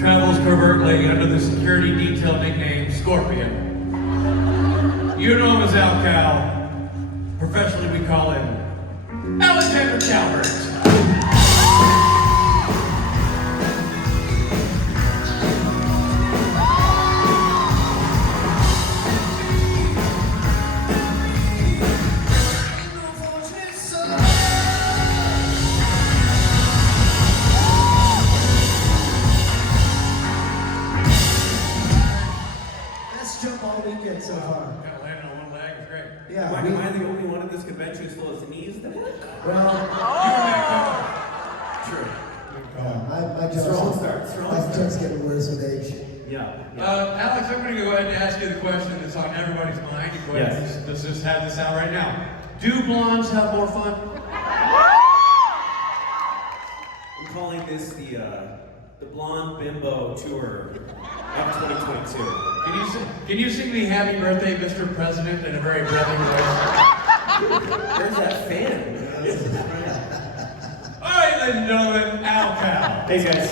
Travels covertly under the security detail nickname Scorpion. You know him as Al Cal. Professionally, we call him Alexander Calvert. So far. Kind of landing on one leg, it's great. Yeah. Am I the only one at this convention who still has knees that work? Well, True. my Strong job's start. my job's getting worse with age. Yeah. Alex, I'm going to go ahead and ask you the question that's on everybody's mind. You go ahead and let's just have this out right now. Do blondes have more fun? I'm calling this the Blonde Bimbo Tour of 2022. Can you sing me Happy Birthday, Mr. President in a very breathy voice? There's that fan. All right, ladies and gentlemen, Al Cal. Thanks, guys.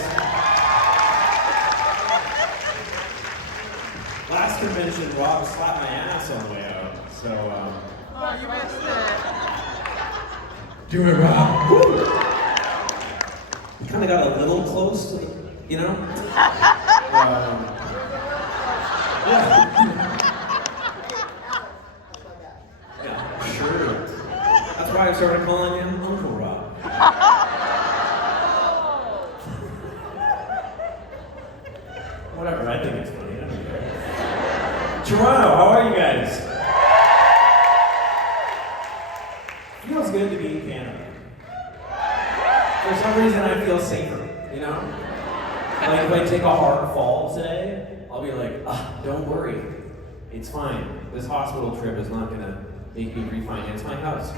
Last convention, Rob slapped my ass on the way out. So, Oh, you missed it. Do it, Rob. Woo. kind of got a little close to, you know? Yeah, sure. That's why I started calling him Uncle Rob. Whatever, I think it's funny. I don't care. Toronto, how are you guys? Feels good to be in Canada. For some reason, I feel safer, you know? Like if I take a hard fall today, I'll be like, don't worry, it's fine. This hospital trip is not gonna make me refinance my house.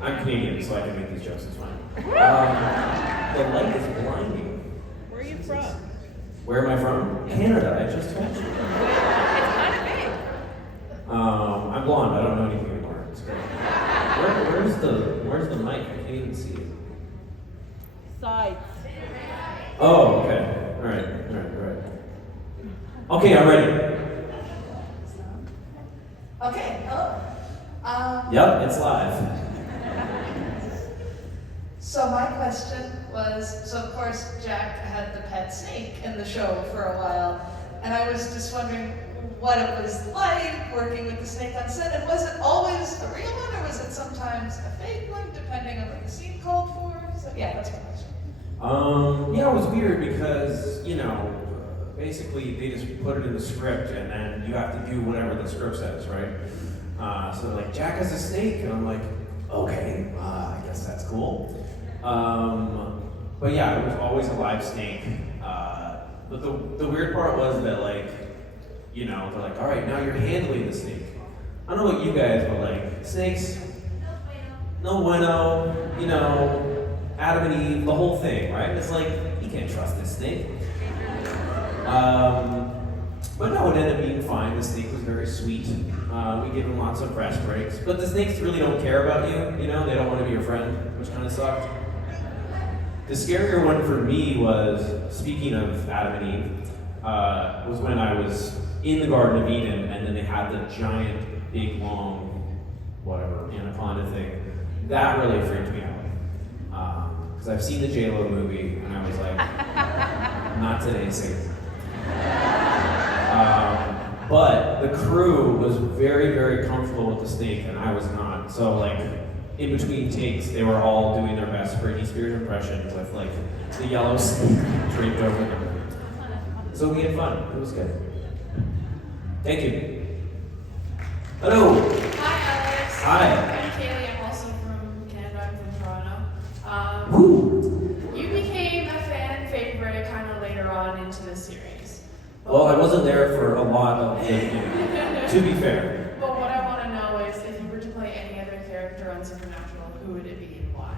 I'm Canadian, so I can make these jokes, it's fine. The light is blinding. Where are you from? Where am I from? Canada, I just told you. It's kind of big. I'm blonde, I don't know anything anymore. It's great. Where's the mic? I can't even see it. Sides. Oh, okay. Alright. Okay, I'm ready. Okay, hello. Yep, it's live. So my question was, so of course Jack had the pet snake in the show for a while, and I was just wondering what it was like working with the snake on set, and was it always a real one, or was it sometimes a fake one, depending on what the scene called for? So yeah, that's my question. Yeah, it was weird because, you know, basically they just put it in the script and then you have to do whatever the script says, right? So they're like, Jack has a snake, and I'm like, okay, I guess that's cool. But yeah, it was always a live snake. But the weird part was that, like, you know, they're like, all right, now you're handling the snake. I don't know about you guys, but like, snakes, no bueno, you know, Adam and Eve, the whole thing, right? It's like, you can't trust this snake. But no, it ended up being fine. The snake was very sweet. We gave him lots of rest breaks. But the snakes really don't care about you, you know? They don't want to be your friend, which kind of sucked. The scarier one for me was, speaking of Adam and Eve, was when I was in the Garden of Eden, and then they had the giant, big, long, whatever, anaconda thing. That really freaked me out. Because I've seen the J-Lo movie, and I was like, not today, Satan. But the crew was very, very comfortable with the snake, and I was not. So, like, in between takes, they were all doing their best Britney Spears impression with, like, the yellow snake draped over them. So we had fun. It was good. Thank you. Hello. Hi, Alex. Hi. I'm Kaylee. I'm also from Canada. I'm from Toronto. Woo. You became a fan favorite kind of later on into the series. Well, I wasn't there for a lot of the game, to be fair. But what I want to know is, if you were to play any other character on Supernatural, who would it be and why?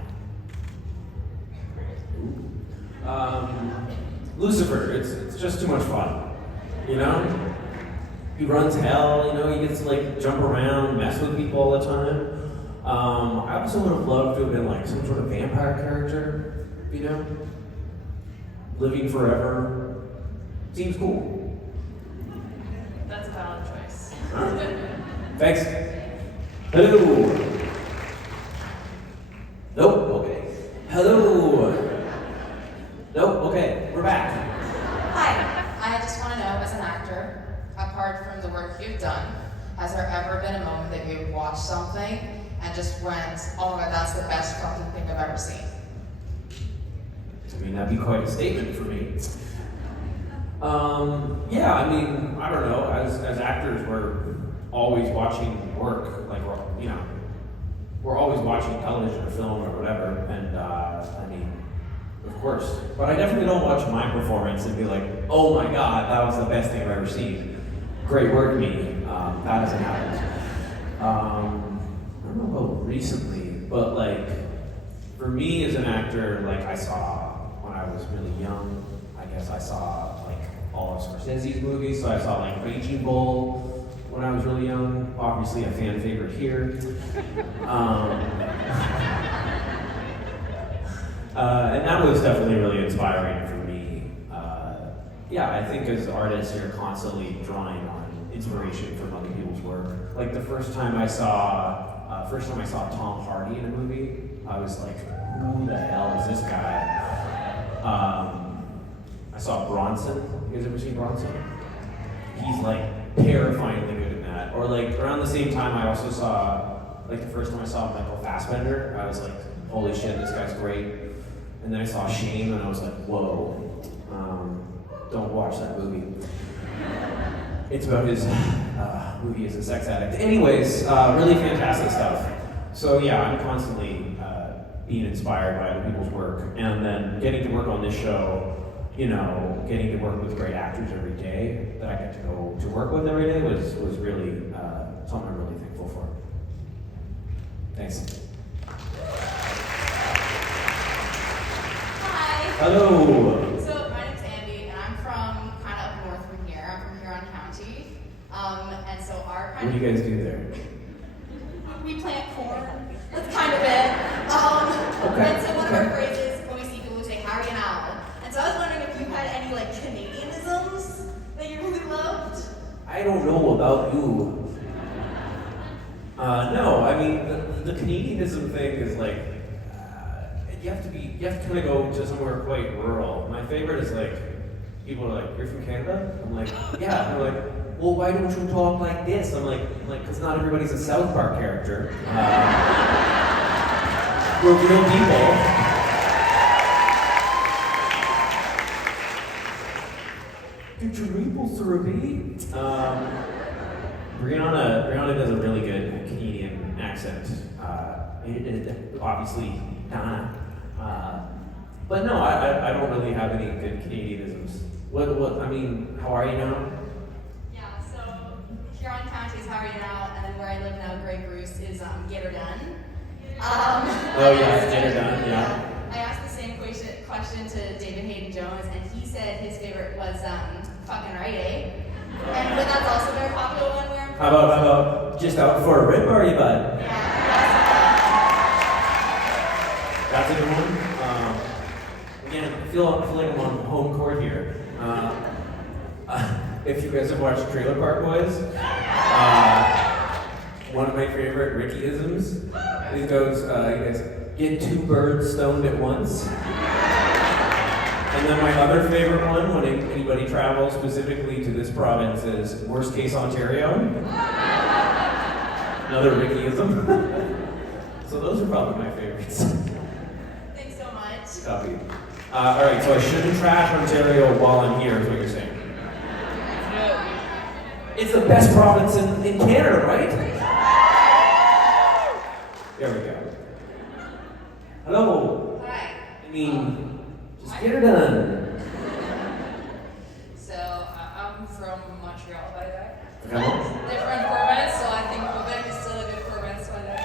Lucifer, it's just too much fun, you know? He runs hell, you know, he gets to like jump around, mess with people all the time. I also would have loved to have been like some sort of vampire character, you know? living forever seems cool. That's a valid choice. Thanks. Hello. Nope. Okay. Hello. Nope. Okay. We're back. Hi, I just want to know, as an actor, apart from the work you've done, has there ever been a moment that you've watched something and just went, oh my god, that's the best fucking thing I've ever seen? I mean, that'd be quite a statement for me. Yeah, I mean, I don't know. As actors, we're always watching work. Like, we're always watching television or film or whatever. And I mean, of course. But I definitely don't watch my performance and be like, oh my god, that was the best thing I've ever seen. Great work, me. That hasn't happened. I don't know about recently, but like, for me as an actor, like I saw when I was really young, I guess I saw like all of Scorsese's movies. So I saw like Raging Bull when I was really young. Obviously a fan favorite here. And that was definitely really inspiring for me. Yeah, I think as artists, you're constantly drawing on inspiration from other people's work. Like the first time I saw Tom Hardy in a movie, I was like, who the hell is this guy? I saw Bronson. You guys ever seen Bronson? He's like terrifyingly good in that. Or like around the same time, I also saw, like the first time I saw Michael Fassbender, I was like, holy shit, this guy's great. And then I saw Shame, and I was like, whoa, don't watch that movie. It's about his movie as a sex addict. Anyways, really fantastic stuff. So yeah, I'm constantly being inspired by other people's work, and then getting to work on this show, getting to work with great actors every day that I get to go to work with every day was really something I'm really thankful for. Thanks. Hi. Hello. So my name's Andy, and I'm from kind of up north from here. I'm from Huron County. And so our What do you guys do there? we plant corn. That's kind of it. And so one of our phrases when we see people, we say, "How are you now?" And so I was wondering if you had any like Canadianisms that you really loved. I don't know about you. No, I mean the Canadianism thing is like you have to kind of go to somewhere quite rural. My favorite is like people are like, "You're from Canada?" I'm like, "Yeah." And they're like, "Well, why don't you talk like this?" I'm like, because not everybody's a South Park character. We're real people. Get your maple syrupy. Brianna does a really good Canadian accent. Obviously, Donna. But no, I don't really have any good Canadianisms. I mean, how are you now? Yeah, so Huron County is how are you now, and then where I live now, Grey Goose, is get her done. Oh yeah, get her done, yeah. I asked the same question to David Hayden Jones, and he said his favorite was fucking right, eh? And but that's also a very popular one where I'm from. How about just out for a rip, are you, bud? Yeah, That's a good one. Again, I feel like I'm on home court here. If you guys have watched Trailer Park Boys, one of my favorite Ricky-isms, he goes, get two birds stoned at once. And then my other favorite one, when anybody travels specifically to this province, is worst case Ontario. Another Ricky-ism. So those are probably my favorites. thanks so much. Copy. All right, so I shouldn't trash Ontario while I'm here, is what you're saying. It's the best province in Canada, right? There we go. Hello. Hi. I mean, just get her done. So I'm from Montreal, by the way. Okay. Different province, so I think Quebec is still a good province. By the way.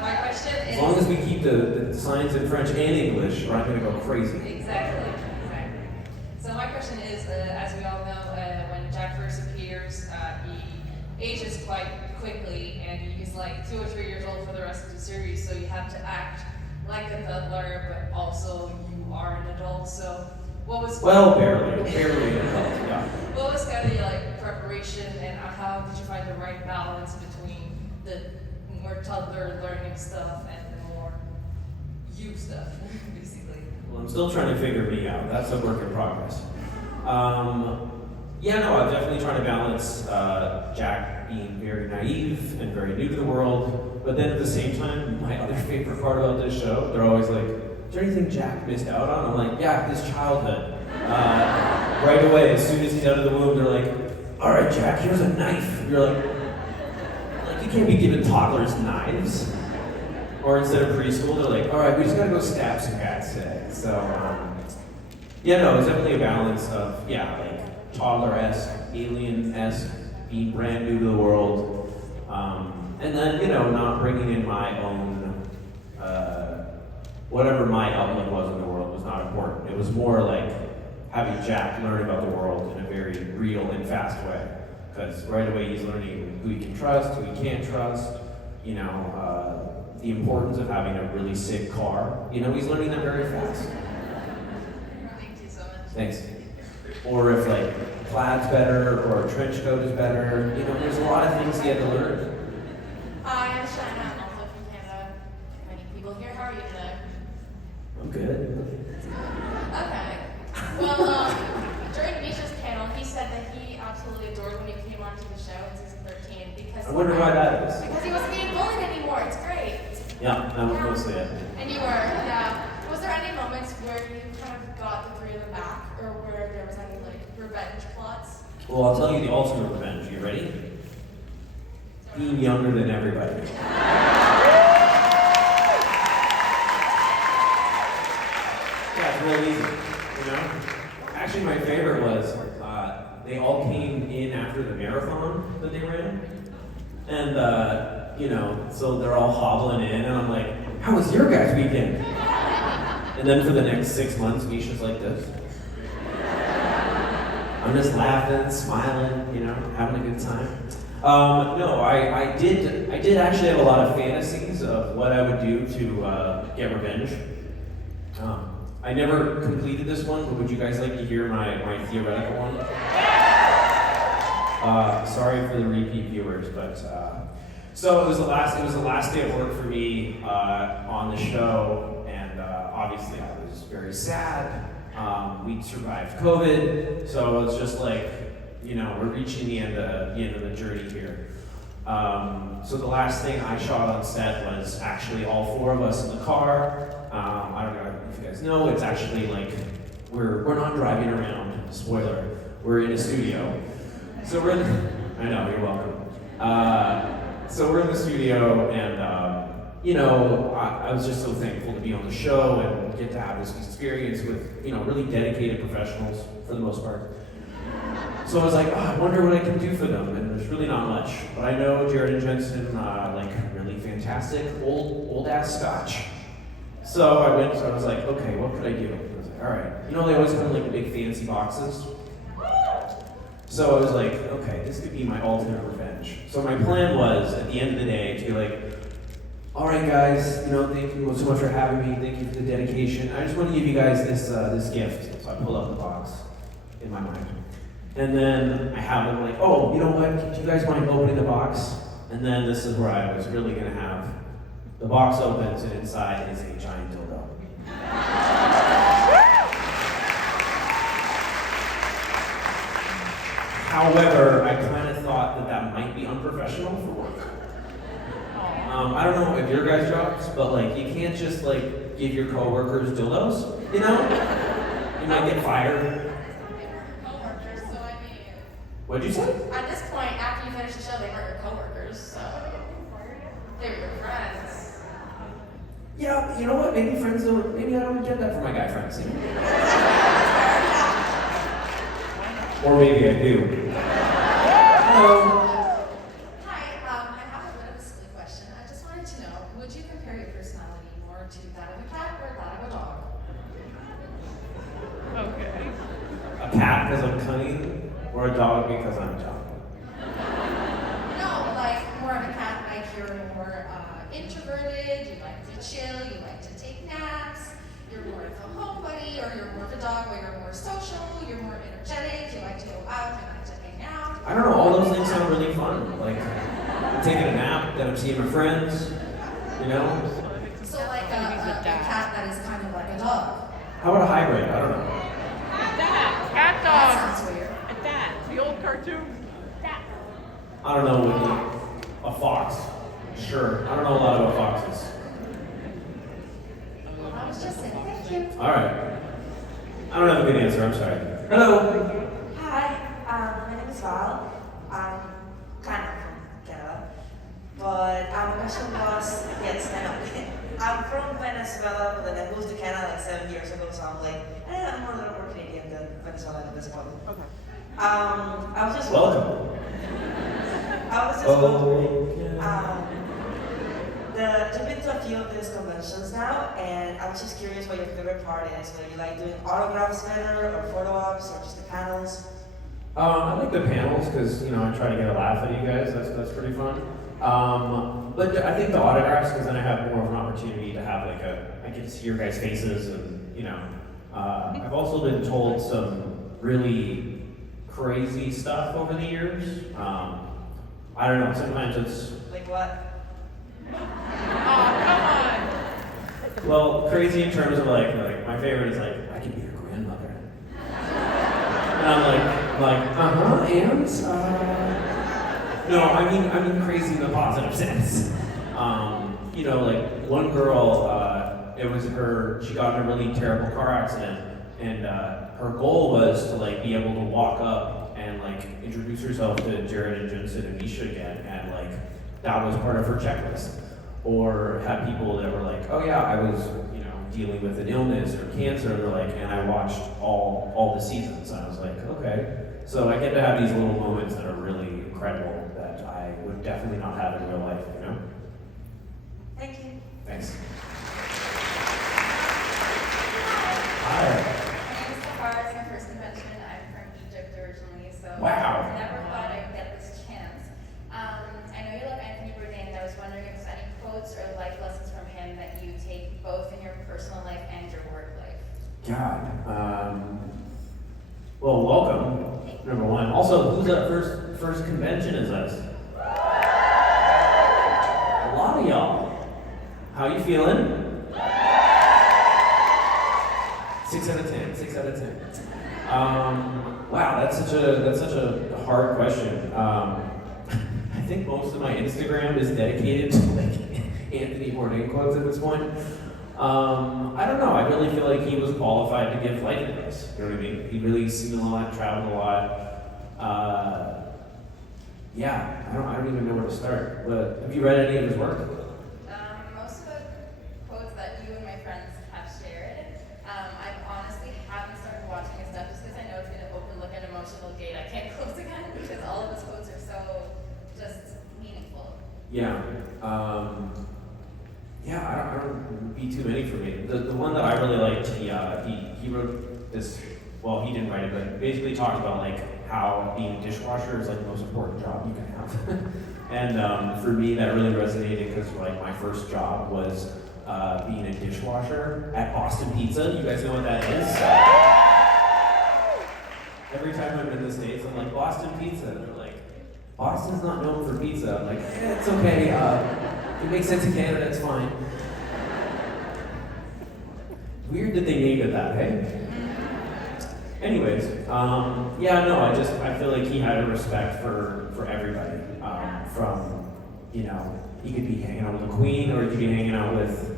My question is. As long as we keep the signs in French and English, we're not going to go crazy. Exactly. So my question is, as we all know, when Jack first appears, he ages quite quickly, and he's like 2 or 3 years old for the rest of the series. So you have to act like a toddler, but also you are an adult. So what what was Barely an adult, yeah. what was kind of the like preparation, and how did you find the right balance between the more toddler learning stuff and the more you stuff, basically? Well, I'm still trying to figure me out. That's a work in progress. Yeah, no, I'm definitely trying to balance Jack being very naive and very new to the world, but then at the same time, my other favorite part about this show, they're always like, is there anything Jack missed out on? I'm like, yeah, his childhood. Right away, as soon as he's out of the womb, they're like, all right, Jack, here's a knife. You're like, you can't be giving toddlers knives. Or instead of preschool, they're like, all right, we just gotta go stab some guys today. So, yeah, no, it's definitely a balance of, yeah, like toddler-esque, alien-esque, being brand new to the world, and then, you know, not bringing in my own, whatever my outlook was in the world was not important. It was more like having Jack learn about the world in a very real and fast way. Because right away he's learning who he can trust, who he can't trust, you know, the importance of having a really sick car. You know, he's learning that very fast. Thank you so much. Thanks. Or if like plaid's better or a trench coat is better, you know, there's a lot of things he had to learn. Hi, I'm Shanna. I'm also from Canada. Many people here. How are you today? I'm good. Okay. Well, during Misha's panel, he said that he absolutely adored when you came onto the show in season 13 because I wonder why that is. Because he wasn't getting bullied anymore. It's great. Yeah, that was mostly it. And you were, yeah. Was there any moments where you kind of got the three of them back, or where there was any like revenge plots? Well, I'll tell you the ultimate revenge. You ready? Being younger than everybody. Yeah, it's real easy, you know? Actually, my favorite was they all came in after the marathon that they ran. And, you know, so they're all hobbling in, and I'm like, how was your guys' weekend? And then for the next 6 months, Misha's like this. I'm just laughing, smiling, you know, having a good time. No, I did actually have a lot of fantasies of what I would do to get revenge. I never completed this one, but would you guys like to hear my theoretical one? Sorry for the repeat viewers, but so it was the last day of work for me on the show, and obviously I was very sad. We survived COVID, so it's just like, you know, we're reaching the end of the journey here. So the last thing I shot on set was actually all four of us in the car. I don't know if you guys know, it's actually like we're not driving around. Spoiler, we're in a studio. So I know, you're welcome. So we're in the studio, and you know, I was just so thankful to be on the show and get to have this experience with, you know, really dedicated professionals for the most part. So I was like, oh, I wonder what I can do for them, and there's really not much. But I know Jared and Jensen like really fantastic old ass scotch. So I was like, okay, what could I do? I was like, all right, you know, they always come in like big fancy boxes. So I was like, okay, this could be my ultimate revenge. So my plan was, at the end of the day, to be like, all right, guys, you know, thank you so much for having me. Thank you for the dedication. I just want to give you guys this gift. So I pull out the box in my mind. And then I have them like, oh, you know what? Do you guys mind opening the box? And then this is where I was really going to have the box opens, and inside is a giant dildo. However, I kind of thought that might be unprofessional for work. I don't know if your guys' jobs, but like you can't just like give your coworkers dildos, you know? You might get fired. Coworkers, so I mean. What'd you say? At this point, after you finish the show, they weren't your coworkers, so they were your friends. Yeah, you know what? Maybe I don't get that for my guy friends. Or maybe I do. Hello. Hi, I have a bit of a silly question. I just wanted to know, would you compare your personality more to that of a cat or that of a dog? Okay. A cat because I'm cunning, or a dog because I'm chocolate? No, like more of a cat, like you're more introverted, you like to chill, you like to take naps, you're more of a homebody, or you're more of a dog where you're more social, you're more energetic, you like to go out, you like to hang out? I don't know, all those things sound really fun. Like, I'm taking a nap, then I'm seeing my friends, you know? So like a cat that is kind of like a dog. How about a hybrid? I don't know. Cat That dog. sounds weird. A that. The old cartoon. That. I don't know, a fox. Sure, I don't know a lot about foxes. Well, I was just saying, thank you. All right. I don't have a good answer, I'm sorry. Hello. Hi, my name is Val. I'm kind of from Canada, but my question was, yes, I know. I'm from Venezuela, but then I moved to Canada like 7 years ago, so I'm like, I'm a little more Canadian than Venezuelan at this point. Okay. I was just Welcome. I was just wondering, you've been to a few of these conventions now, and I was just curious what your favorite part is. Whether you like doing autographs better, or photo ops, or just the panels. I like the panels because, you know, I try to get a laugh at you guys. That's pretty fun. But I think the autographs, because then I have more of an opportunity to have like I get to see your guys' faces, and you know, I've also been told some really crazy stuff over the years. I don't know. Sometimes it's Like what? Oh, come on. well crazy in terms of like my favorite is like I could be your grandmother, and I'm like and no, I mean crazy in the positive sense. You know, like one girl, it was her. She got in a really terrible car accident, and her goal was to like be able to walk up and like introduce herself to Jared and Jensen and Misha again, and like that was part of her checklist. Or had people that were like, oh yeah, I was, you know, dealing with an illness or cancer, and they're like, and I watched all the seasons. And I was like, okay. So I get to have these little moments that are really incredible that I would definitely not have in real life, you know? Thank you. Thanks. My Hi. name is Calvert. It's my first convention. I'm from Egypt originally, so Wow. I never thought I'd get this chance. I know you love Anthony Bourdain, and I was wondering if there's any quotes or life lessons from him that you take both in your personal life and your work life. God. Well, welcome, number one. Also, who's that first convention is us? A lot of y'all. How you feeling? 6 out of 10. 6 out of 10. Wow, that's such a hard question. I think most of my Instagram is dedicated to like Anthony Bourdain quotes at this point. I don't know. I really feel like he was qualified to give life advice. You know what I mean? He really seen a lot, traveled a lot. Yeah, I don't even know where to start. But have you read any of his work? Most of the quotes that you and my friends have shared, I honestly haven't started watching his stuff just because I know it's going to open like an emotional gate I can't close again because all of his quotes are so just meaningful. Yeah. Yeah, I don't be too many for me. The one that I really liked, he wrote this. Well, he didn't write it, but basically talked about like how being a dishwasher is like the most important job you can have. And for me, that really resonated because like my first job was being a dishwasher at Boston Pizza. You guys know what that is? Every time I'm in the States, I'm like, Boston Pizza. And they're like, Boston's not known for pizza. I'm like, it's okay. If it makes sense in Canada, it's fine. Weird that they named it that, hey? Anyways, yeah, no, I feel like he had a respect for everybody. From, you know, he could be hanging out with the Queen, or he could be hanging out with,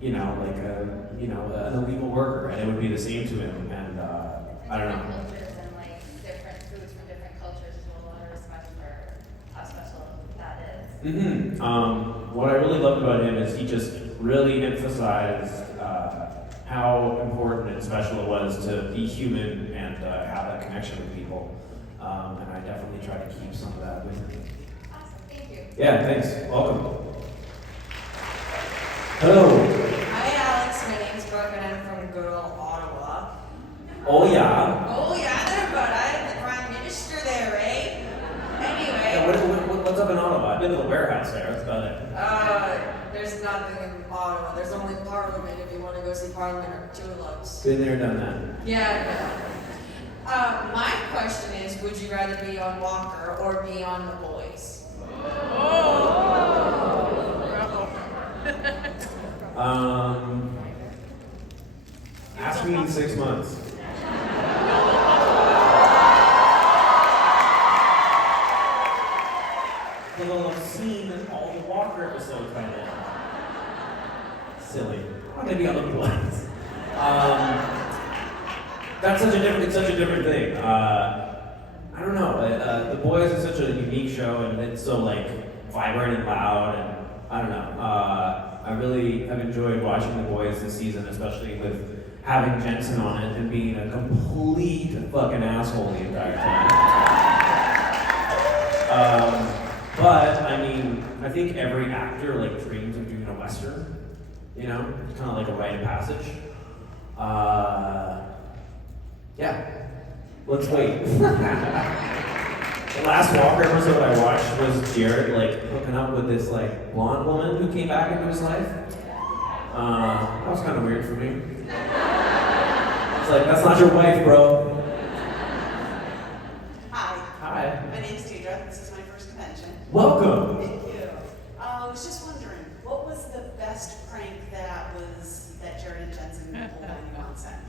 you know, like an illegal worker, and it would be the same to him. And I don't know. Different cultures and like different foods from different cultures as well. A lot of respect for how special that is. What I really loved about him is he just really emphasized how important and special it was to be human and have that connection with people. And I definitely try to keep some of that with me. Awesome, thank you. Yeah, thanks. Welcome. Hello. Hi, Alex. My name's Brooke, and I'm from good old Ottawa. Oh yeah. Oh, yeah, there, but I'm the Prime Minister there, eh? Anyway. Yeah, what's up in Ottawa? I've been to the warehouse there. That's about it. There's nothing in Ottawa. There's only Parliament if you want to go see Parliament or Tulips. Been there, done that. Yeah. My question is, would you rather be on Walker or be on The Boys? Ask me in 6 months. Although I've seen all the Walker episodes by now. Silly. I'm gonna be on The Boys. It's such a different thing. I don't know. The Boys is such a unique show, and it's so like vibrant and loud, and I don't know. I really have enjoyed watching The Boys this season, especially with having Jensen on it and being a complete fucking asshole the entire time. But I mean, I think every actor like dreams of doing a Western. You know, it's kind of like a rite of passage. Yeah. Let's wait. The last Walker episode I watched was Jared like hooking up with this like blonde woman who came back into his life. That was kind of weird for me. It's like, that's not your wife, bro. Hi. Hi. My name's Deidre. This is my first convention. Welcome. Thank you. I was just wondering, what was the best prank that Jared and Jensen pulled on you on set?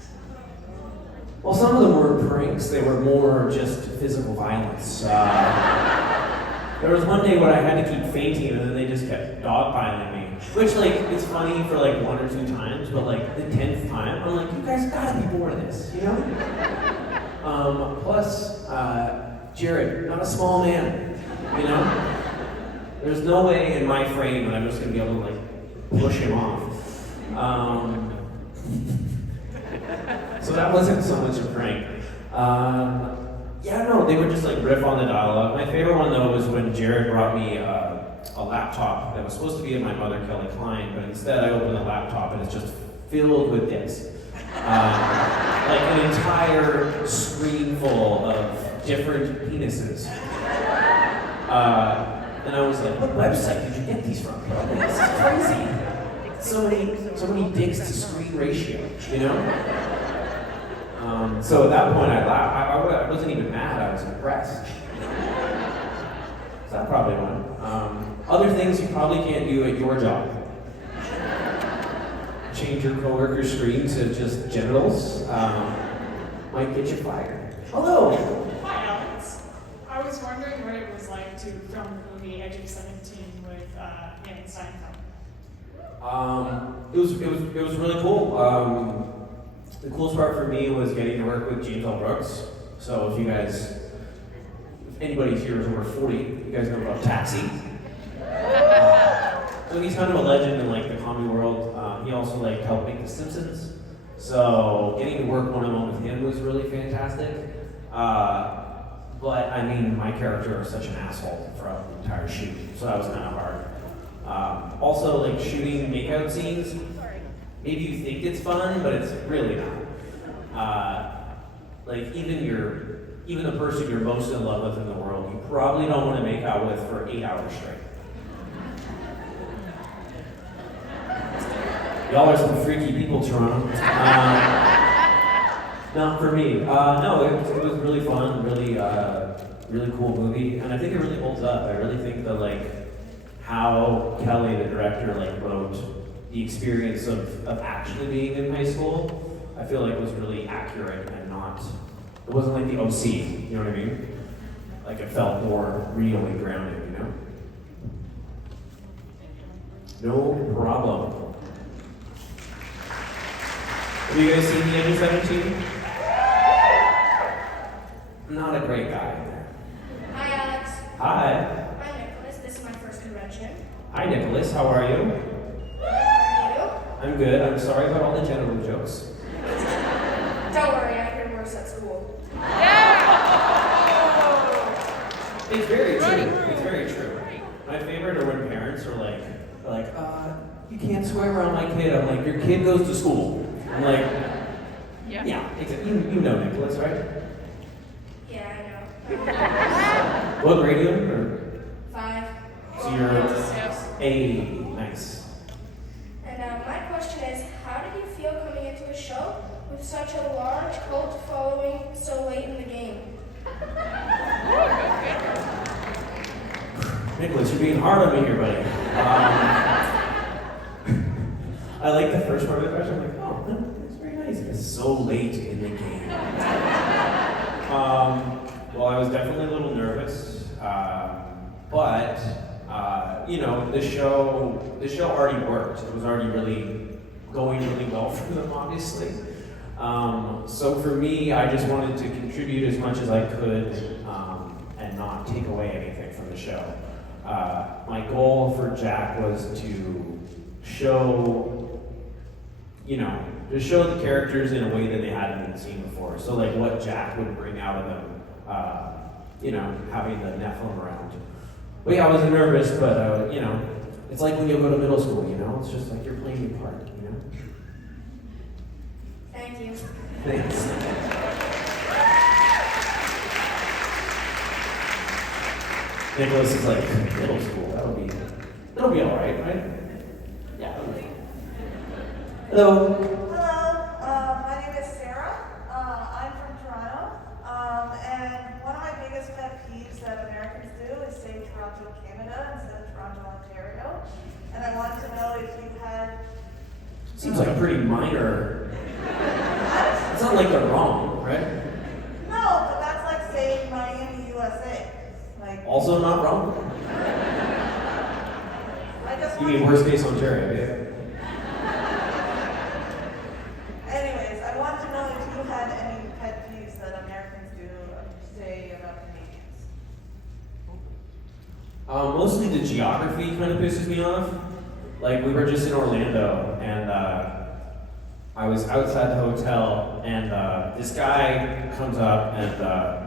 Well, some of them were pranks. They were more just physical violence. There was one day where I had to keep fainting, and then they just kept dogpiling me. Which, like, it's funny for like 1 or 2 times, but like the 10th time, I'm like, you guys gotta be bored of this, you know? Plus, Jared, not a small man, you know? There's no way in my frame that I'm just gonna be able to like push him off. So that wasn't so much a prank. Yeah, no, they would just like riff on the dialogue. My favorite one though was when Jared brought me a laptop that was supposed to be in my mother Kelly Klein, but instead I opened the laptop and it's just filled with dicks. Like an entire screen full of different penises. And I was like, what website did you get these from? This is crazy. So many dicks to screen ratio, you know? So at that point I laughed. I wasn't even mad, I was impressed. So that probably one. Other things you probably can't do at your job. Change your coworker's screen to just genitals. Might get you fired. Hello! Hi, Alex. I was wondering what it was like to film the movie Edge of 17 with Andy Steinfeld. It was really cool. The coolest part for me was getting to work with James L. Brooks. So if anybody here is over 40, you guys know about Taxi. So he's kind of a legend in like the comedy world. He also like helped make The Simpsons. So getting to work one-on-one with him was really fantastic. But I mean, my character was such an asshole throughout the entire shoot, so that was kind of hard. Also, like shooting makeout scenes, maybe you think it's fun, but it's really not. Like even the person you're most in love with in the world, you probably don't want to make out with for 8 hours straight. Y'all are some freaky people, Toronto. Not for me. No, it was really fun, really cool movie, and I think it really holds up. I really think that like how Kelly, the director, like wrote the experience of actually being in high school, I feel like was really accurate and it wasn't like the OC, you know what I mean? Like it felt more real and grounded, you know? No problem. Have you guys seen the Edge of 17? Not a great guy. Hi, Alex. Hi. I'm Nicholas. This is my first convention. Hi, Nicholas. How are you? How are you? I'm good. I'm sorry about all the genital jokes. Don't worry, I hear worse at school. It's very true. It's very true. My favorite are when parents are like, you can't swear around my kid. I'm like, your kid goes to school. I'm like, yeah, exactly. You know Nicholas, right? Yeah, I know. What grade are you in? Or? 5. So you're A, nice. Nicholas, you're being hard on me here, buddy. I like the first part of the question. I'm like, oh, that's very nice. It's so late in the game. Well, I was definitely a little nervous, but you know, the show already worked. It was already going really well for them, obviously. So for me, I just wanted to contribute as much as I could and not take away anything from the show. My goal for Jack was to show, you know, to show the characters in a way that they hadn't been seen before. So like what Jack would bring out of them, you know, having the Nephilim around. But yeah, I was nervous, but you know, it's like when you go to middle school, you know, it's just like you're playing your part, you know? Thank you. Thanks. Nicholas is like, middle school, it'll be all right? Yeah. Hello. Hello, my name is Sarah. I'm from Toronto. And one of my biggest pet peeves that Americans do is say Toronto, Canada instead of Toronto, Ontario. And I wanted to know if you had... Seems like a pretty minor... It's not like they're wrong, right? No, but that's like saying Miami, USA. Like... Also not wrong? I just You mean worst case Ontario, yeah? Anyways, I wanted to know if you had any pet peeves that Americans do say about Canadians. Mostly the geography kind of pisses me off. Like, we were just in Orlando, and I was outside the hotel, and this guy comes up, and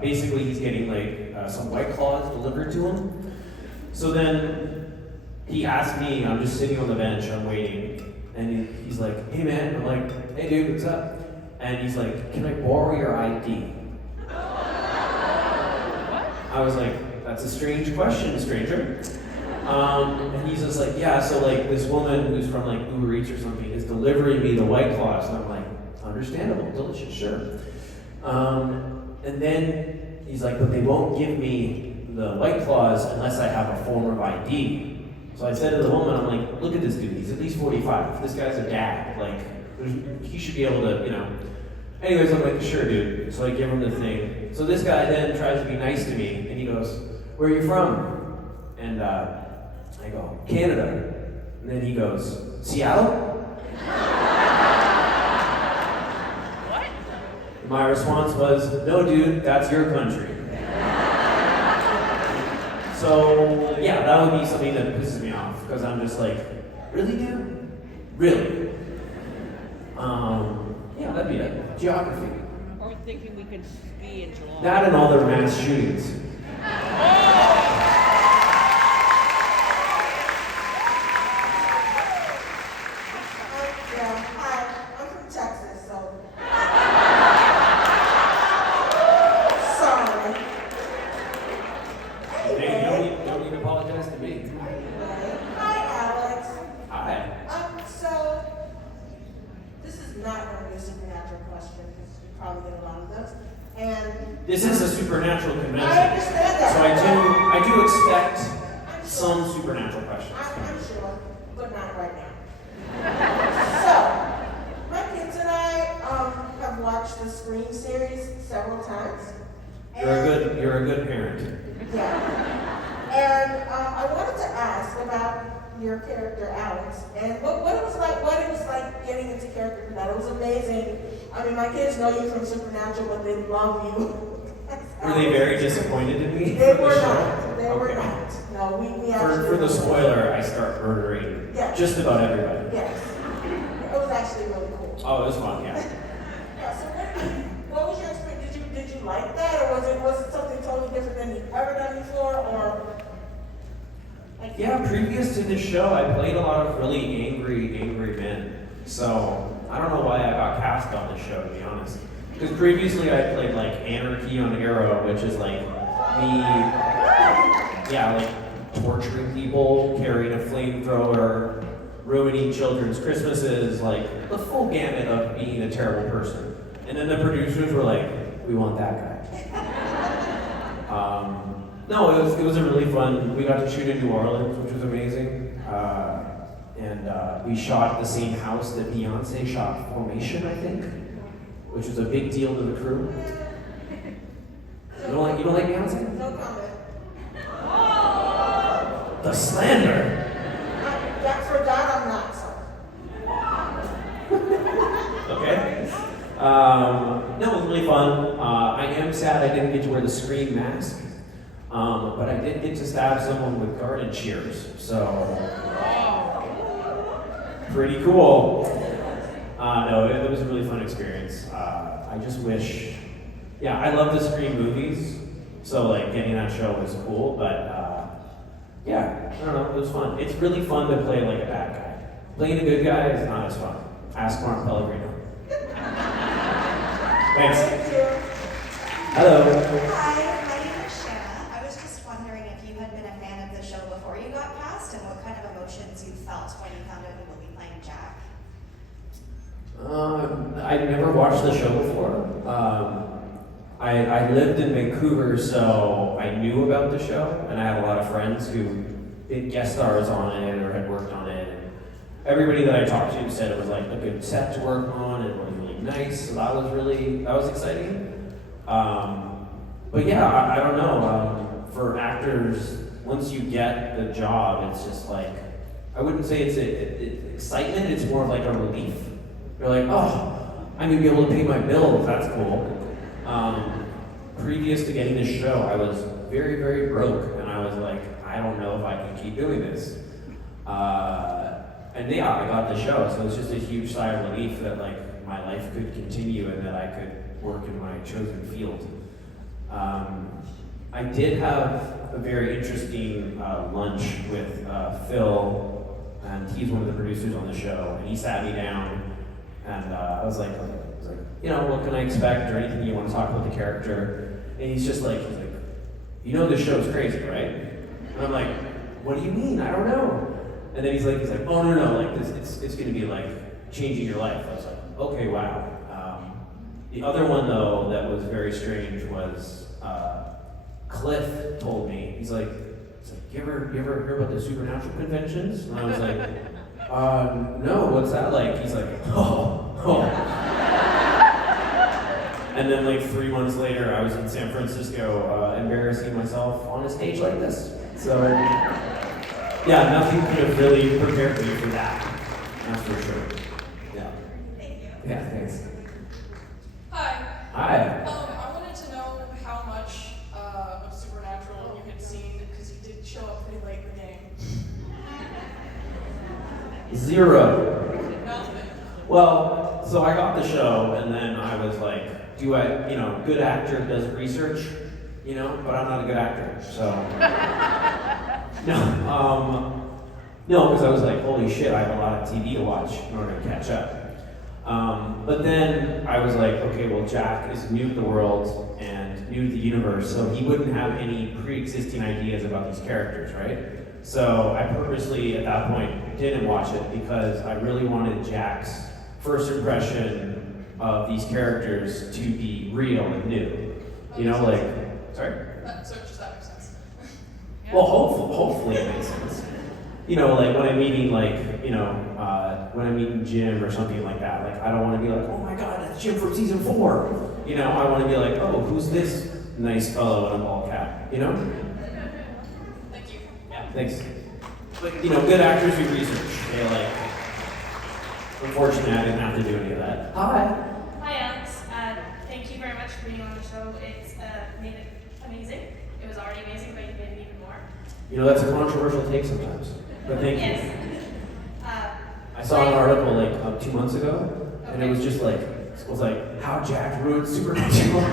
basically he's getting like some White Claws delivered to him. So then he asked me, I'm just sitting on the bench, I'm waiting, and he's like, hey man, I'm like, hey dude, what's up? And he's like, can I borrow your ID? I was like, that's a strange question, stranger. And he's just like, yeah, so like this woman who's from like Uber Eats or something is delivering me the White Claws. And I'm like, understandable, delicious, sure. And then he's like, but they won't give me the White Claws unless I have a form of ID. So I said to the woman, I'm like, look at this dude, he's at least 45. This guy's a dad, like, he should be able to, you know. Anyways, I'm like, sure, dude. So I give him the thing. So this guy then tries to be nice to me, and he goes, where are you from? And I go, Canada. And then he goes, Seattle? What? My response was, no, dude, that's your country. So, yeah, that would be something that pisses me off, because I'm just like, really, dude? Really? Yeah, that'd be it. Geography. Or thinking we could ski in July. That and all their mass shootings. Hi, I'm from Texas, so. Sorry. Hey, you don't need to apologize to me. Hi, Alex. Hi. So, this is not going to be a supernatural question, because you probably get a lot of those. And This is a supernatural convention. I understand that. So I do expect some supernatural questions. I'm sure, but not right now. So, my kids and I have watched the Scream series several times. You're a good parent. Yeah. And I wanted to ask about your character, Alex, and what it was like getting into character for that. It was amazing. I mean, my kids know you from Supernatural, but they love you. Were they very disappointed in me? They for the were show? not. They were Okay. not. No, we actually. For the spoiler, I start murdering just about everybody. Yes. It was actually really cool. Oh, it was fun, yeah. Yeah, so what was your experience? Did you like that, or was it something totally different than you've ever done before, or? Yeah, previous to this show, I played a lot of really angry men. So I don't know why I got cast on this show, to be honest. Because previously I played like Anarchy on Arrow, which is like me, like torturing people, carrying a flamethrower, ruining children's Christmases, like the full gamut of being a terrible person. And then the producers were like, we want that guy. No, it was a really fun. We got to shoot in New Orleans, which was amazing. And we shot at the same house that Beyonce shot Formation, I think, which was a big deal to the crew. You don't like Beyonce? No comment. The slander. For that, I'm not sorry. Okay. No, it was really fun. I am sad I didn't get to wear the Scream mask, but I did get to stab someone with garden shears. So pretty cool. No, it was a really fun experience. I just wish, yeah, I love the Scream movies, so like getting that show was cool, but yeah, I don't know, it was fun. It's really fun to play like a bad guy. Playing a good guy is not as fun. Ask Mark Pellegrino. Thanks. Hello. Hi, my name is Shanna. I was just wondering if you had been a fan of the show before you got cast and what kind of emotions you felt when you found out you will be playing Jack. I'd never watched the show before. I lived in Vancouver, so I knew about the show, and I had a lot of friends who did guest stars on it or had worked on it. And everybody that I talked to said it was like a good set to work on, and it was really nice. So that was exciting. But yeah, I don't know. For actors, once you get the job, it's just like, I wouldn't say it's excitement. It's more of like a relief. You're like, oh, I'm gonna be able to pay my bills. That's cool. Previous to getting this show, I was very, very broke, and I was like, I don't know if I can keep doing this. And yeah, I got the show, so it's just a huge sigh of relief that like my life could continue and that I could work in my chosen field. I did have a very interesting lunch with Phil, and he's one of the producers on the show, and he sat me down, and I was like, you know, what can I expect, or anything you want to talk about the character? And he's like, you know this show's crazy, right? And I'm like, what do you mean? I don't know. And then he's like, oh no, like this, it's gonna be like changing your life. I was like, okay, wow. The other one though that was very strange was Cliff told me, he's like, you ever hear about the supernatural conventions? And I was like, no, what's that like? He's like, oh. And then like 3 months later, I was in San Francisco embarrassing myself on a stage like this. So yeah, nothing could have really prepared me for that. That's for sure. Yeah. Thank you. Yeah, thanks. Hi. Hi. I wanted to know how much of Supernatural you had seen, because you did show up pretty late in the game. 0. Nothing. Well, so I got the show, and then I was like, good actor does research, but I'm not a good actor, so. No, because I was like, holy shit, I have a lot of TV to watch in order to catch up. But then I was like, okay, well, Jack is new to the world and new to the universe, so he wouldn't have any pre-existing ideas about these characters, right? So I purposely, at that point, didn't watch it because I really wanted Jack's first impression of these characters to be real and new. Sorry? So just that makes sense. Well, hopefully it makes sense. Like when I'm meeting, when I'm meeting Jim or something like that, like I don't want to be like, oh my god, that's Jim from season 4. I want to be like, oh, who's this nice fellow in a ball cap? Thank you. Yeah, thanks. But good actors do research. Unfortunately, I didn't have to do any of that. Hi. Hi, Alex. Thank you very much for being on the show. It's made it amazing. It was already amazing, but you made it even more. That's a controversial take sometimes. But thank you. Yes. I saw an article 2 months ago, and it was just like, how Jack ruined Supernatural.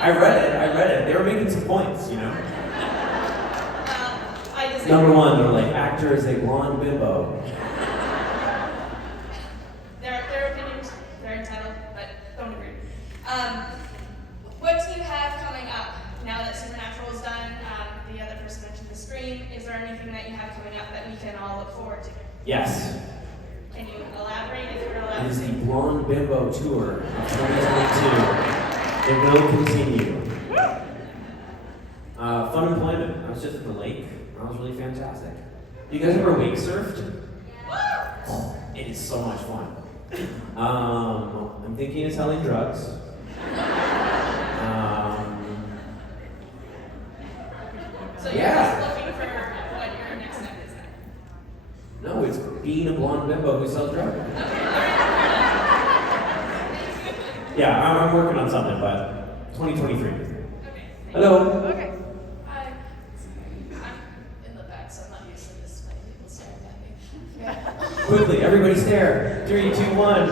I read it. They were making some points, I disagree. Number one, they're like, actor is a blonde bimbo. Their opinions, they're entitled, but don't agree. What do you have coming up now that Supernatural is done? The other person mentioned the Scream. Is there anything that you have coming up that we can all look forward to? Yes. Can you elaborate if you're It allowed is to? the Blonde Bimbo Tour of 2022. It will continue. That was really fantastic. You guys ever wake surfed? Oh, it is so much fun. I'm thinking of selling drugs. So you're Yeah. just looking for what your next step is then? No, it's being a blonde bimbo who sells drugs. Yeah, I'm working on something, but 2023. Okay. Hello. Okay. Hi. I'm in the back, so I'm not used to this many people staring at me. Yeah. Quickly, everybody stare. 3, 2, 1.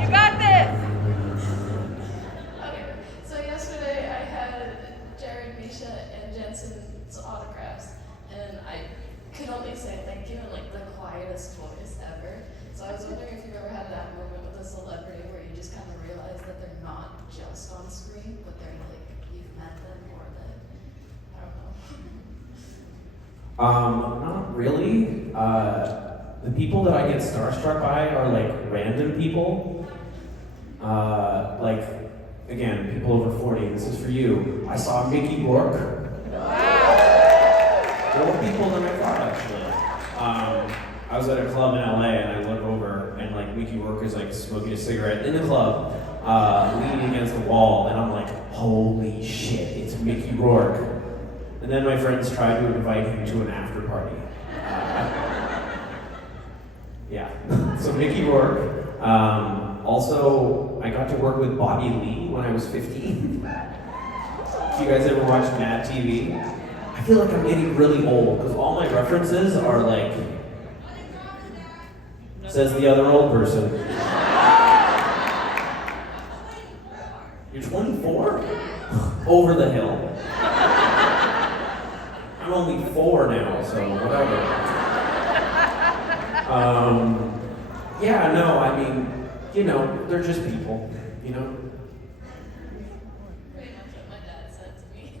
You got this! Okay, so yesterday I had Jared, Misha, and Jensen's autographs, and I could only say thank you in like the quietest voice ever. So I was wondering if you've ever had that moment with a celebrity where you just kind of realize that they're not just on screen, but they're like, you've met them or that, I don't know. Not really. The people that I get starstruck by are like random people. Like, again, people over 40. This is for you. I saw Mickey Rourke. More people than I thought, actually. I was at a club in LA and I look over and like Mickey Rourke is like smoking a cigarette in the club, leaning against the wall, and I'm like, holy shit, it's Mickey Rourke. And then my friends tried to invite him to an after party. Yeah, so Mickey Rourke. Also, I got to work with Bobby Lee when I was 15. If you guys ever watched Mad TV? I feel like I'm getting really old because all my references are like, says the other old person. You're 24? Over the hill. I'm only 4 now, so whatever. Yeah, no, I mean, you know, they're just people, you know? Pretty much what my dad said to me.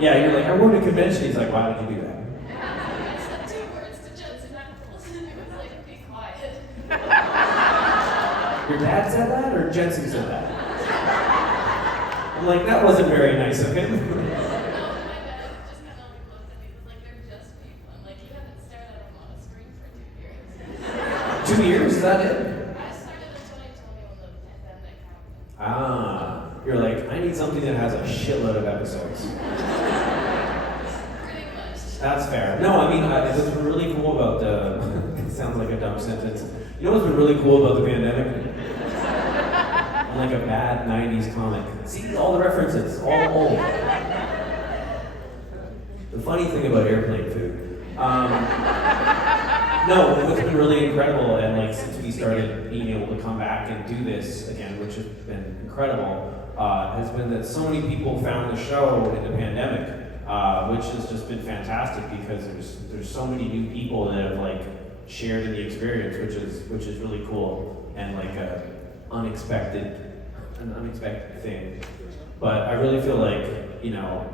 Yeah, you're like, I wrote a convention. He's like, why did you do that? I said 2 words to Jensen Apples, and it was like, be quiet. Your dad said that, or Jensen said that? I'm like, that wasn't very nice of him. No, my dad just kind of like looked at me and was like, they're just people. I'm like, you haven't stared at them on a screen for 2 years. 2 years, is that it? I started in 2020 when the pandemic happened. Ah, you're like, I need something that has a shitload of episodes. Pretty much. That's fair. No, I mean, what's been really cool about the, it sounds like a dumb sentence. You know what's been really cool about the pandemic? I'm like a bad 90s comic. See, all the references, all old. The funny thing about airplane food. No, what's been really incredible, and like since we started being able to come back and do this again, which has been incredible, has been that so many people found the show in the pandemic, which has just been fantastic because there's so many new people that have like shared in the experience, which is really cool and like an unexpected thing. But I really feel like, you know,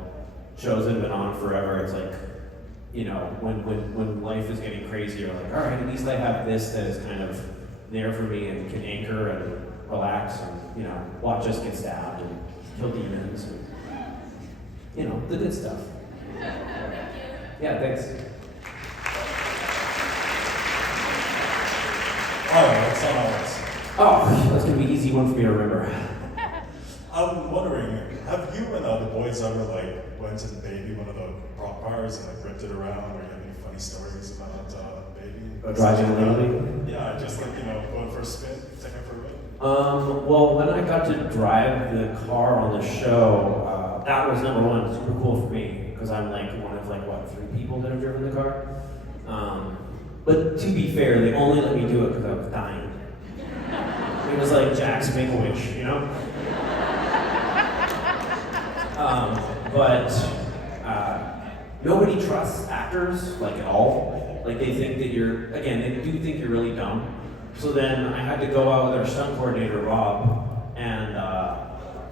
shows that have been on forever. It's like, you know, when life is getting crazy, you're like, all right, at least I have this that is kind of there for me and can anchor and relax and, you know, watch us get stabbed and kill demons and, you know, the good stuff. Yeah, thanks. That's on Alex. Oh, that's gonna be an easy one for me to remember. I'm wondering, have you and the boys ever like went to the baby, one of the prop cars, and like ripped it around, or you have any funny stories about baby? Driving illegally? Yeah, just like, you know, going for a spin, taking it for a ride. Well, when I got to drive the car on the show, that was number one, super cool for me, because I'm like one of like, what, 3 people that have driven the car? But to be fair, they only let me do it because I was dying. It was like Jack's Make-A-Wish, you know? But nobody trusts actors, like, at all. Like, they think that they do think you're really dumb. So then I had to go out with our stunt coordinator, Rob, and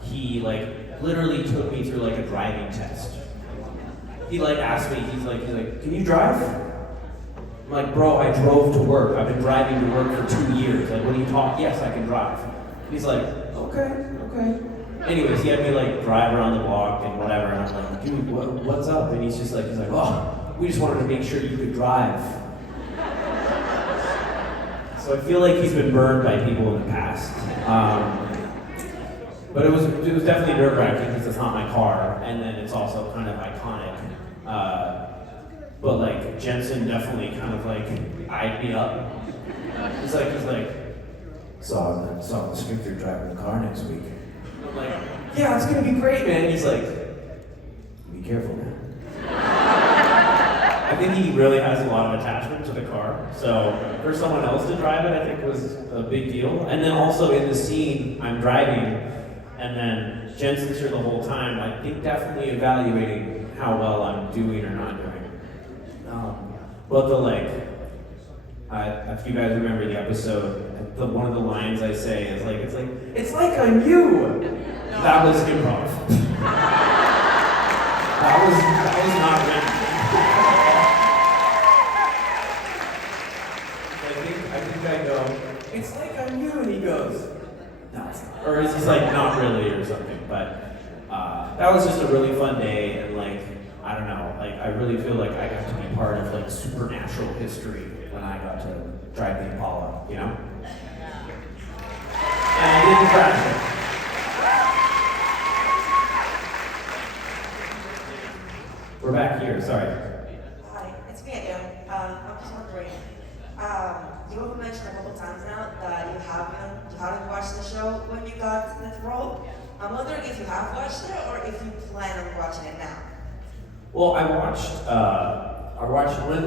he, like, literally took me through, like, a driving test. He, like, asked me, he's like, can you drive? I'm like, bro, I drove to work. I've been driving to work for 2 years. Like, what are you talking? Yes, I can drive. He's like, okay. Anyways, he had me like drive around the block and whatever, and I'm like, dude, what's up? And he's like, oh, we just wanted to make sure you could drive. So I feel like he's been burned by people in the past. But it was definitely nerve-wracking because it's not my car, and then it's also kind of iconic. But like Jensen definitely kind of like eyed me up. He's like, saw the script you're driving the car next week. I'm like, yeah, it's gonna be great, man. He's like, be careful, man. I think he really has a lot of attachment to the car. So for someone else to drive it, I think was a big deal. And then also in the scene, I'm driving, and then Jensen's here the whole time. I think definitely evaluating how well I'm doing or not doing. But if you guys remember the episode, one of the lines I say is like, it's like I'm you. That was improv. that was not written. I think I go, it's like I'm you, and he goes, no, it's not. Or he's like, not really, or something. But that was just a really fun day, and like, I don't know, like I really feel like I got to be part of like supernatural history when I got to drive the Impala, you know? And I didn't crash it. We're back here, sorry. Hi, it's me again. I'm just wondering, you have mentioned a couple times now that you haven't watched the show when you got the role. I'm wondering if you have watched it or if you plan on watching it now. Well, I watched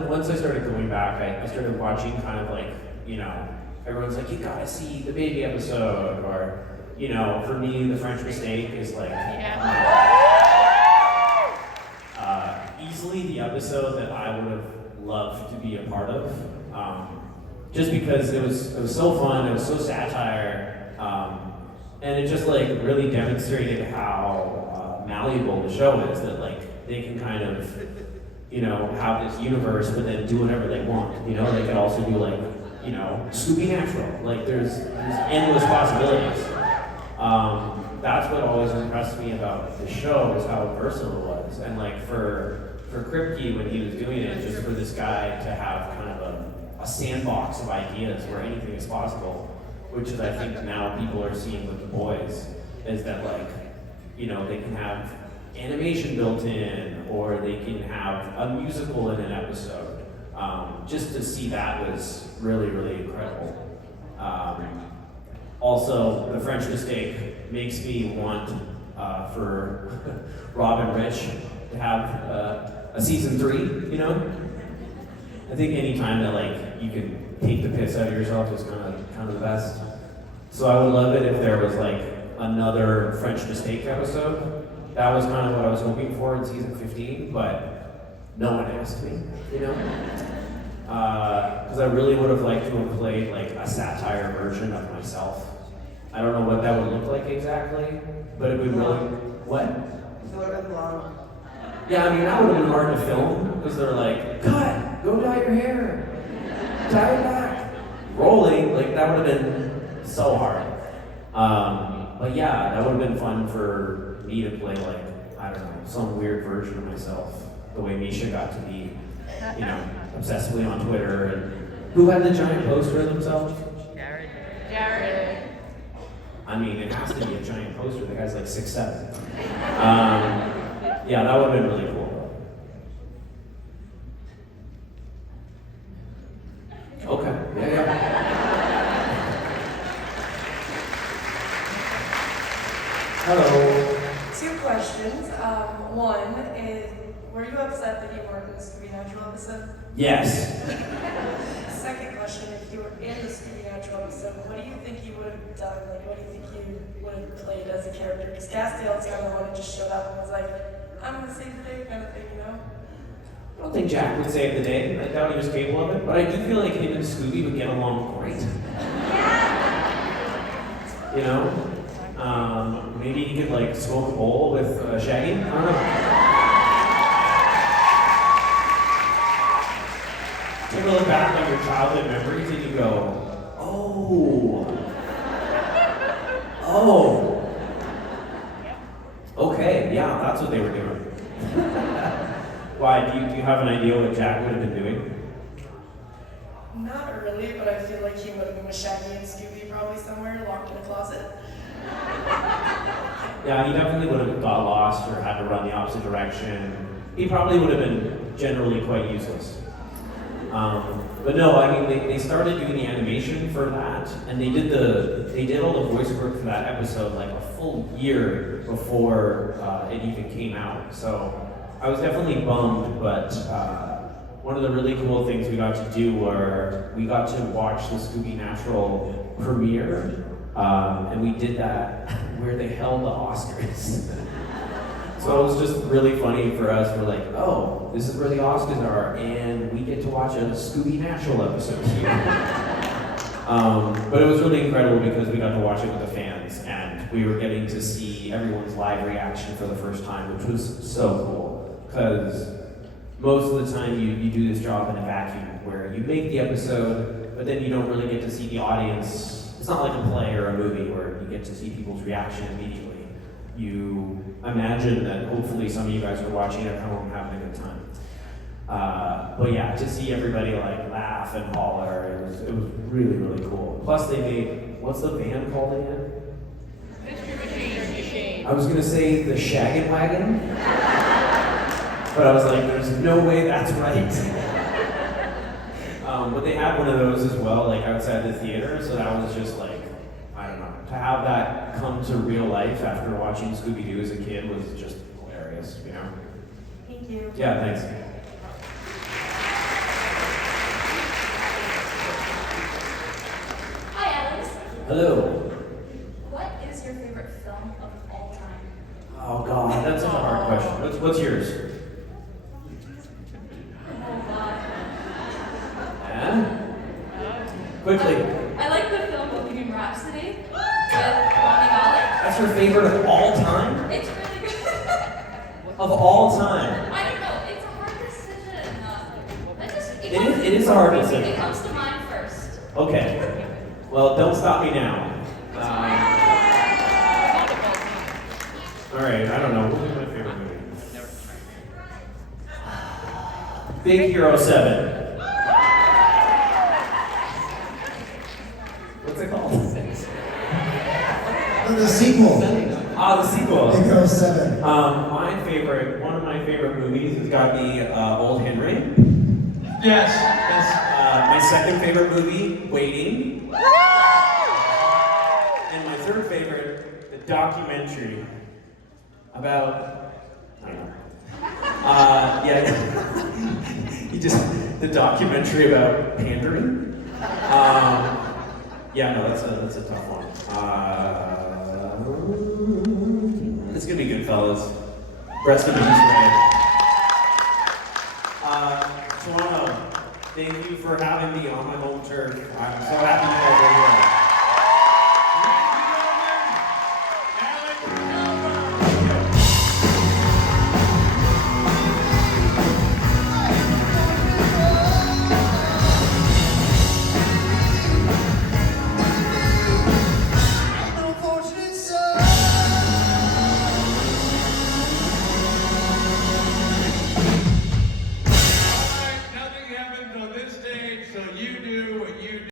once I started going back, I started watching kind of like, you know, everyone's like, you gotta see the baby episode, or, you know, for me, the French mistake is like, easily the episode that I would have loved to be a part of, just because it was so fun, it was so satire, and it just like really demonstrated how malleable the show is, that like they can kind of, you know, have this universe, but then do whatever they want. You know, they could also do like, you know, ScoobyNatural. Like there's endless possibilities. That's what always impressed me about the show, is how versatile it was. And like for Kripke, when he was doing it, just for this guy to have kind of a sandbox of ideas where anything is possible, which is I think now people are seeing with the boys, is that like, you know, they can have animation built in, or they can have a musical in an episode. Just to see that was really, really incredible. Also, the French mistake makes me want for Rob and Rich to have a season 3, you know? I think any time that like you can take the piss out of yourself is kind of the best. So I would love it if there was like another French mistake episode. That was kind of what I was hoping for in season 15, but no one asked me, you know? Because I really would have liked to have played like a satire version of myself. I don't know what that would look like exactly, but it would really, what? It would have been long. Yeah, I mean, that would have been hard to film, because they're like, cut, go dye your hair, tie it back. Rolling, like that would have been so hard. But yeah, that would have been fun for me to play like, I don't know, some weird version of myself, the way Misha got to be, you know, obsessively on Twitter. And who had the giant poster of themselves? Jared. I mean, it has to be a giant poster. The guy's like 6'7". Yeah, that would have been really cool. Okay, yeah. Hello. 2 questions. One is, were you upset that you weren't in the ScoobyNatural episode? Yes. Second question, if you were in the ScoobyNatural episode, what do you think you would have done? Like, what do you think you would have played as a character? Because Castiel's kind of the one who just showed up and was like, I'm gonna save the day kind of thing, you know? I don't think Jack would save the day. I doubt he was capable of it. But I do feel like him and Scooby would get along great. You know? Maybe he could like smoke a bowl with Shaggy. I don't know. You ever look back on your childhood memories and you go, oh, That's what they were doing. Why? Do you have an idea what Jack would have been doing? Not really, but I feel like he would have been with Shaggy and Scooby probably somewhere, locked in a closet. Yeah, he definitely would have got lost or had to run the opposite direction. He probably would have been generally quite useless. But no, I mean, they started doing the animation for that, and they did all the voice work for that episode like a full year before it even came out. So I was definitely bummed, but one of the really cool things we got to do were we got to watch the ScoobyNatural premiere, and we did that where they held the Oscars. So it was just really funny for us. We're like, oh, this is where the Oscars are, and we get to watch a ScoobyNatural episode here. But it was really incredible because we got to watch it with the fans, and we were getting to see everyone's live reaction for the first time, which was so cool. Because most of the time you do this job in a vacuum, where you make the episode, but then you don't really get to see the audience. It's not like a play or a movie where you get to see people's reaction immediately. You imagine that hopefully some of you guys are watching at home having a good time. But yeah, to see everybody like laugh and holler, it was really, really cool. Plus they made, what's the van called again? Mystery Machine. I was gonna say the Shaggin' Wagon, but I was like, there's no way that's right. But they had one of those as well, like outside the theater, so that was just like, I don't know, to have that come to real life after watching Scooby-Doo as a kid was just hilarious, you know? Thank you. Yeah, thanks. Hi, Alex. Hello. What is your favorite film of all time? Oh God, that's such a hard question. What's yours? Yeah? Quickly. I like the film Bohemian Rhapsody with Rami Malek. That's your favorite of all time? It's really good. Of all time? I don't know. It's a hard decision. It is a hard decision. It comes to mind first. Okay. Well, don't stop me now. All right, I don't know. What was my favorite movie? Big Hero 7. What's it called? The sequel. Ah, the sequel. Big Hero 7. One of my favorite movies has got to be Old Henry. Yes. My second favorite movie, Waiting. And my third favorite, the documentary about, I don't know. The documentary about pandering. Yeah, no, that's a tough one. It's gonna be good, fellas. Rest of it is right. Toronto, thank you for having me on my home turf. I'm so happy you guys are here.